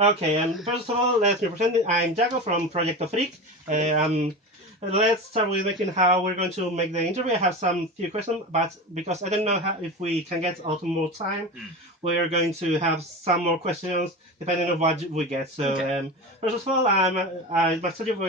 Okay, first of all, let me present it. I'm Jago from Project Freak. Let's start with making how we're going to make the interview. I have some few questions, but because I don't know if we can get out more time, we're going to have some more questions depending on what we get. So, Okay. first of all, I must tell you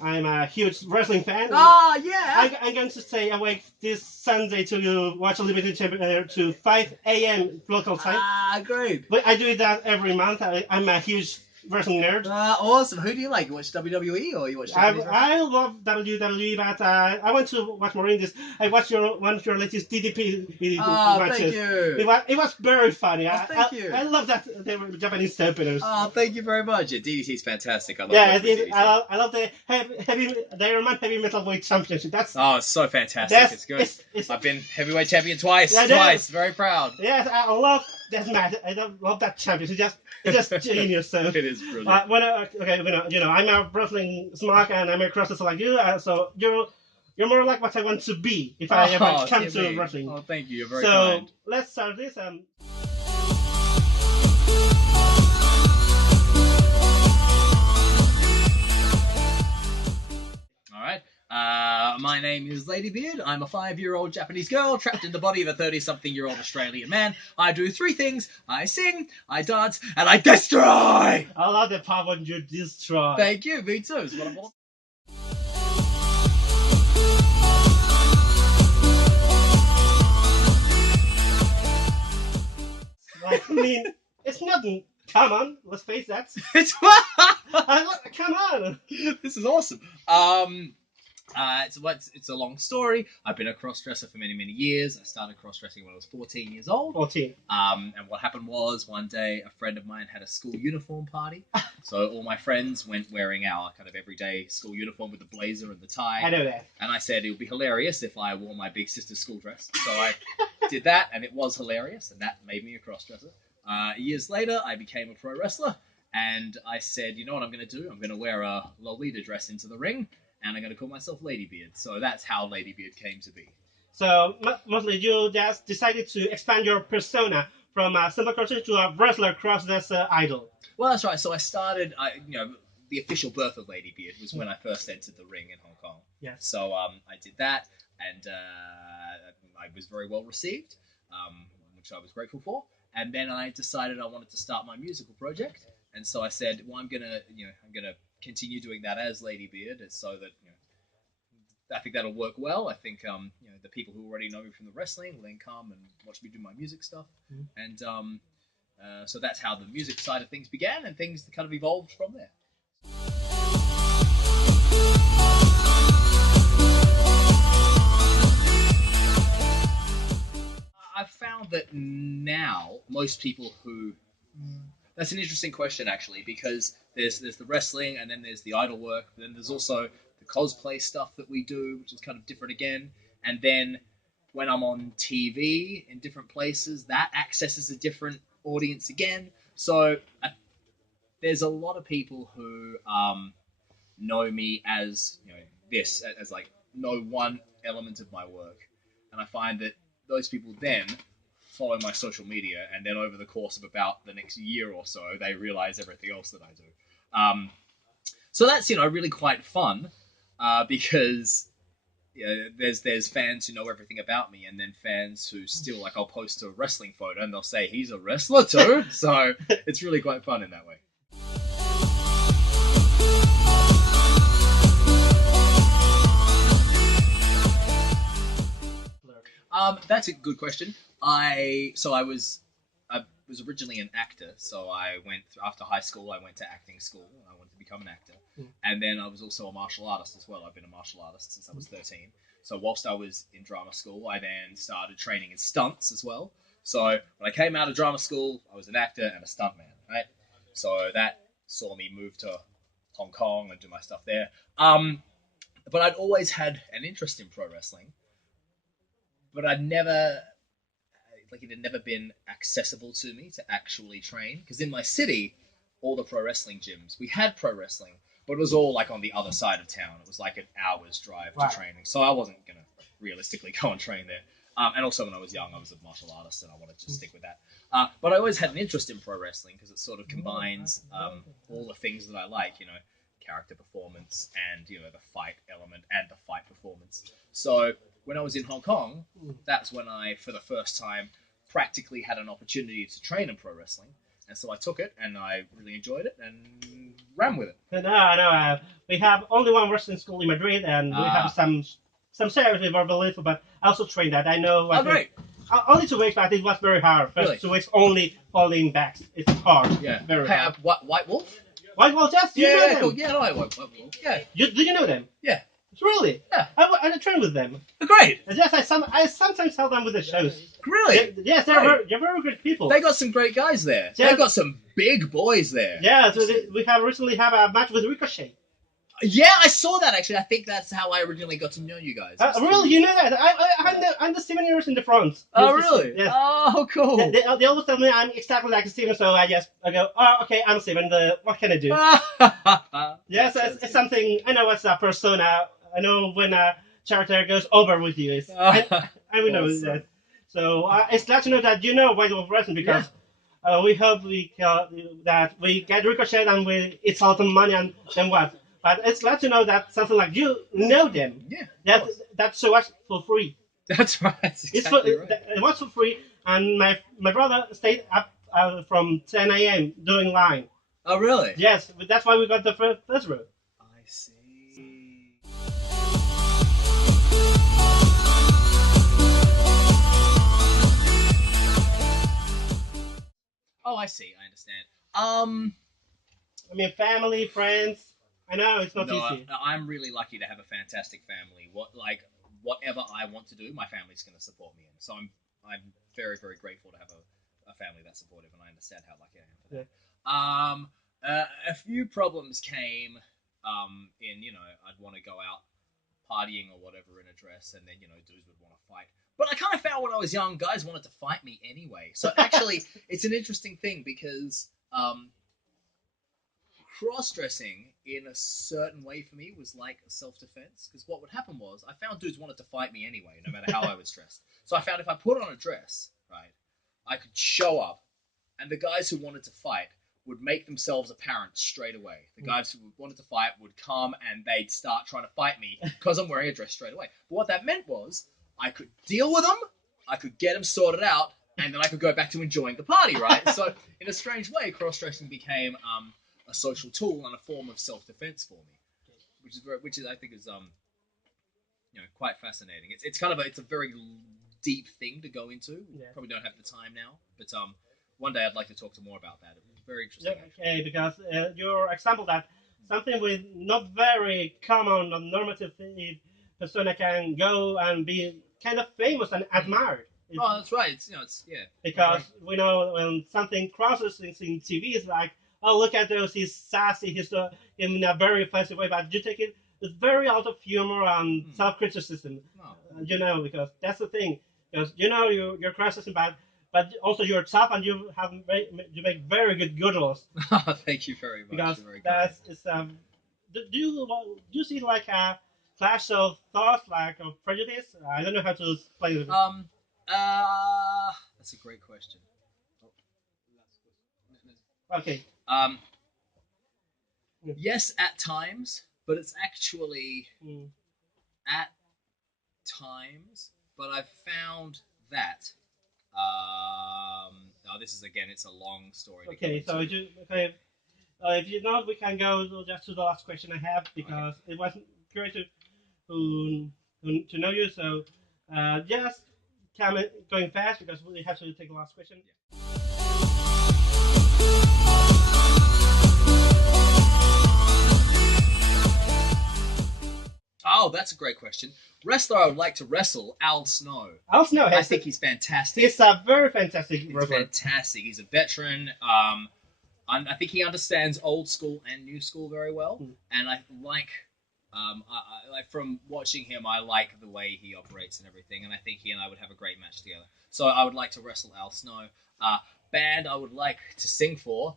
I'm a huge wrestling fan. Oh, yeah. I'm going to stay awake this Sunday to watch a limited champion to 5 a.m. local time. Ah, great. But I do that every month. I'm a huge wrestling nerd. Awesome. Who do you like? You watch WWE or you watch Japanese wrestling? I love WWE, but I want to watch more indies. I watched one of your latest DDP Oh, matches. thank you. It was very funny. Thank you. I love that they were Japanese openers. Oh, thank you very much. Yeah, DDT's fantastic. I love Yeah, watching DDT. I love the the Iron Man Heavy Metalweight Championship. That's it's so fantastic. It's good. I've been heavyweight champion twice. Yeah, Twice. Very proud. Yes, I love that match. I love that championship. It's just genius. So It is brilliant. I'm a wrestling smart and I'm a crosser like you. So you're more like what I want to be if I ever come to wrestling. Oh, thank you. You're very So kind. let's start this. All right. My name is LadyBeard. I'm a 5-year-old Japanese girl trapped in the body of a 30-something-year-old Australian man. I do 3 things. I sing, I dance, and I destroy! I love the power you destroy. Thank you. Me too. It's what I want. I mean, it's nothing. Come on, let's face that. Come on. This is awesome. It's a long story. I've been a cross-dresser for many, many years. I started cross-dressing when I was 14 years old. 14. And what happened was one day a friend of mine had a school uniform party. So all my friends went wearing our kind of everyday school uniform with the blazer and the tie. I know that. And I said it would be hilarious if I wore my big sister's school dress. So I did that, and it was hilarious, and that made me a cross-dresser. Years later, I became a pro wrestler, and I said, you know what I'm going to do? I'm going to wear a Lolita dress into the ring, and I'm going to call myself LadyBeard. So that's how LadyBeard came to be. So mostly you just decided to expand your persona from a simple crosser to a wrestler cross-dresser idol. Well, that's right. So I started, the official birth of LadyBeard was when I first entered the ring in Hong Kong. Yes. So I did that, and I was very well received, which I was grateful for. And then I decided I wanted to start my musical project, and so I said, well, I'm gonna continue doing that as LadyBeard, so that I think that'll work well. I think the people who already know me from the wrestling will then come and watch me do my music stuff, and so that's how the music side of things began, and things kind of evolved from there. I've found that now most people who that's an interesting question actually, because there's the wrestling, and then there's the idol work, but then there's also the cosplay stuff that we do, which is kind of different again. And then when I'm on TV in different places, that accesses a different audience again. So there's a lot of people who know me as as like know one element of my work, and I find that those people then follow my social media, and then over the course of about the next year or so, they realize everything else that I do. So that's really quite fun, because there's fans who know everything about me, and then fans who still, like, I'll post a wrestling photo and they'll say he's a wrestler too. So it's really quite fun in that way. That's a good question. I was originally an actor, so I went after high school. I went to acting school. I wanted to become an actor, and then I was also a martial artist as well. I've been a martial artist since I was 13. So whilst I was in drama school, I then started training in stunts as well. So when I came out of drama school, I was an actor and a stuntman, right? So that saw me move to Hong Kong and do my stuff there. But I'd always had an interest in pro wrestling. But it had never been accessible to me to actually train. Because in my city, all the pro wrestling gyms, we had pro wrestling, but it was all like on the other side of town. It was like an hour's drive to training. So I wasn't going to realistically go and train there. And also when I was young, I was a martial artist, and I wanted to stick with that. But I always had an interest in pro wrestling because it sort of combines all the things that I like, character performance and the fight element and the fight performance. So when I was in Hong Kong, that's when I, for the first time, practically had an opportunity to train in pro wrestling. And so I took it, and I really enjoyed it, and ran with it. No. We have only one wrestling school in Madrid, and we have some series with verbal little, but I also trained that. I know. Great. Only 2 weeks, but it was very hard. First Really? 2 weeks only falling backs. It's hard. Yeah. Very hard. White Wolf? White Wolf, yes, you know them. Cool. Yeah, no, I White Wolf. Yeah. Do you know them? Yeah. Really? Yeah. I train with them. Great. Yes, I sometimes help them with the shows. Really? Yes, they're very good people. They got some great guys there. Yeah. They got some big boys there. Yeah, so we have recently have a match with Ricochet. Yeah, I saw that actually. I think that's how I originally got to know you guys. Really? You know that? I'm the 7 years in the front. Oh, really? Yes. Oh, cool. They always tell me I'm exactly like Steven, so I go, oh, okay, I'm Steven. What can I do? Yes, it's something. I know it's a persona. I know when a character goes over with you. I know that. So it's glad to know that you know White Wolf Wrestling because we hope that we get Ricochet and it's all the money and then what. But it's glad to know that something like you know them. Yeah. That's so much for free. That's right. That's exactly right. It was for free, and my brother stayed up from 10 a.m. doing line. Oh, really? Yes, that's why we got the first row. I see. Oh, I see. I understand. I mean, family, friends. I know it's not easy. I'm really lucky to have a fantastic family. Whatever I want to do, my family's going to support me in. So I'm very, very grateful to have a family that's supportive, and I understand how lucky I am for that. A few problems came in, I'd want to go out partying or whatever in a dress, and then, dudes would want to fight. But I kind of found when I was young, guys wanted to fight me anyway. So actually, it's an interesting thing because cross-dressing in a certain way for me was like a self-defense, because what would happen was I found dudes wanted to fight me anyway, no matter how I was dressed. So I found if I put on a dress, right, I could show up, and the guys who wanted to fight would make themselves apparent straight away. The guys who wanted to fight would come and they'd start trying to fight me because I'm wearing a dress straight away. But what that meant was I could deal with them, I could get them sorted out, and then I could go back to enjoying the party, right? So in a strange way, cross-dressing became a social tool and a form of self-defense for me, which is I think is quite fascinating. It's kind of it's a very deep thing to go into. Yeah. Probably don't have the time now, but one day I'd like to talk to more about that. It was very interesting. Okay, because your example that something with not very common or normative persona can go and be kind of famous and admired. That's right. It's because we know when something crosses in TV, it's like, oh, look at those, he's sassy, he's in a very fancy way, but you take it with very out of humor and self-criticism, because that's the thing, because you're criticizing, but also you're tough and you make very good doodles. Thank you very much. Because very that's do you see like a clash of thoughts, like of prejudice? I don't know how to explain it. That's a great question. Okay. Yes, at times, but it's actually at times. But I've found that. This is again, it's a long story. Okay, so if you not, we can go just to the last question I have because it was great to know you. So just going fast because we have to take the last question. Yeah. Oh, that's a great question. Wrestler I would like to wrestle, Al Snow. Al Snow. I think he's fantastic. He's a very fantastic wrestler. Fantastic. He's a veteran. I think he understands old school and new school very well. And I like, from watching him, I like the way he operates and everything. And I think he and I would have a great match together. So I would like to wrestle Al Snow. Band I would like to sing for,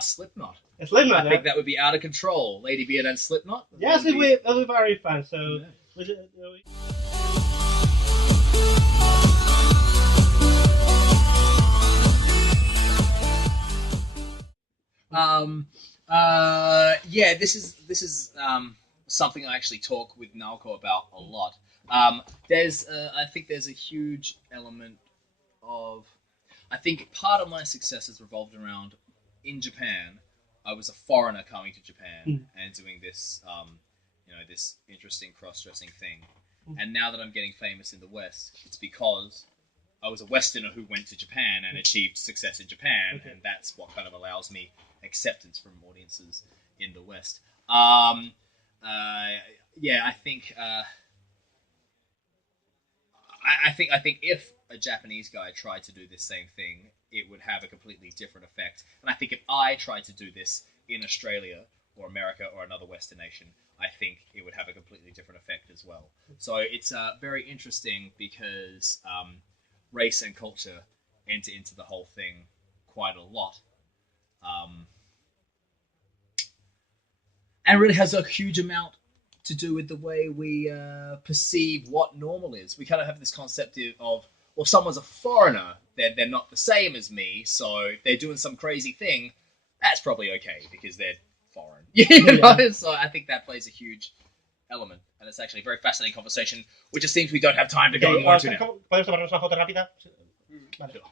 Slipknot. Slipknot. I think that would be Out of Control. LadyBeard and Slipknot. Yes, it'll be very fun. So. Yeah. Yeah, this is something I actually talk with Naoko about a lot. I think there's a huge element of. I think part of my success has revolved around in Japan. I was a foreigner coming to Japan and doing this, this interesting cross-dressing thing. And now that I'm getting famous in the West, it's because I was a Westerner who went to Japan and achieved success in Japan, and that's what kind of allows me acceptance from audiences in the West. Yeah, I think. I think if a Japanese guy tried to do this same thing, it would have a completely different effect. And I think if I tried to do this in Australia or America or another Western nation, I think it would have a completely different effect as well. So it's very interesting because race and culture enter into the whole thing quite a lot. And really has a huge amount to do with the way we perceive what normal is. We kind of have this concept of, well, someone's a foreigner, they're not the same as me, so if they're doing some crazy thing, that's probably okay because they're foreign. You know? So I think that plays a huge element, and it's actually a very fascinating conversation, which it seems we don't have time to go more into now. ¿Podemos tomarnos una foto rápida? Vale. Sure.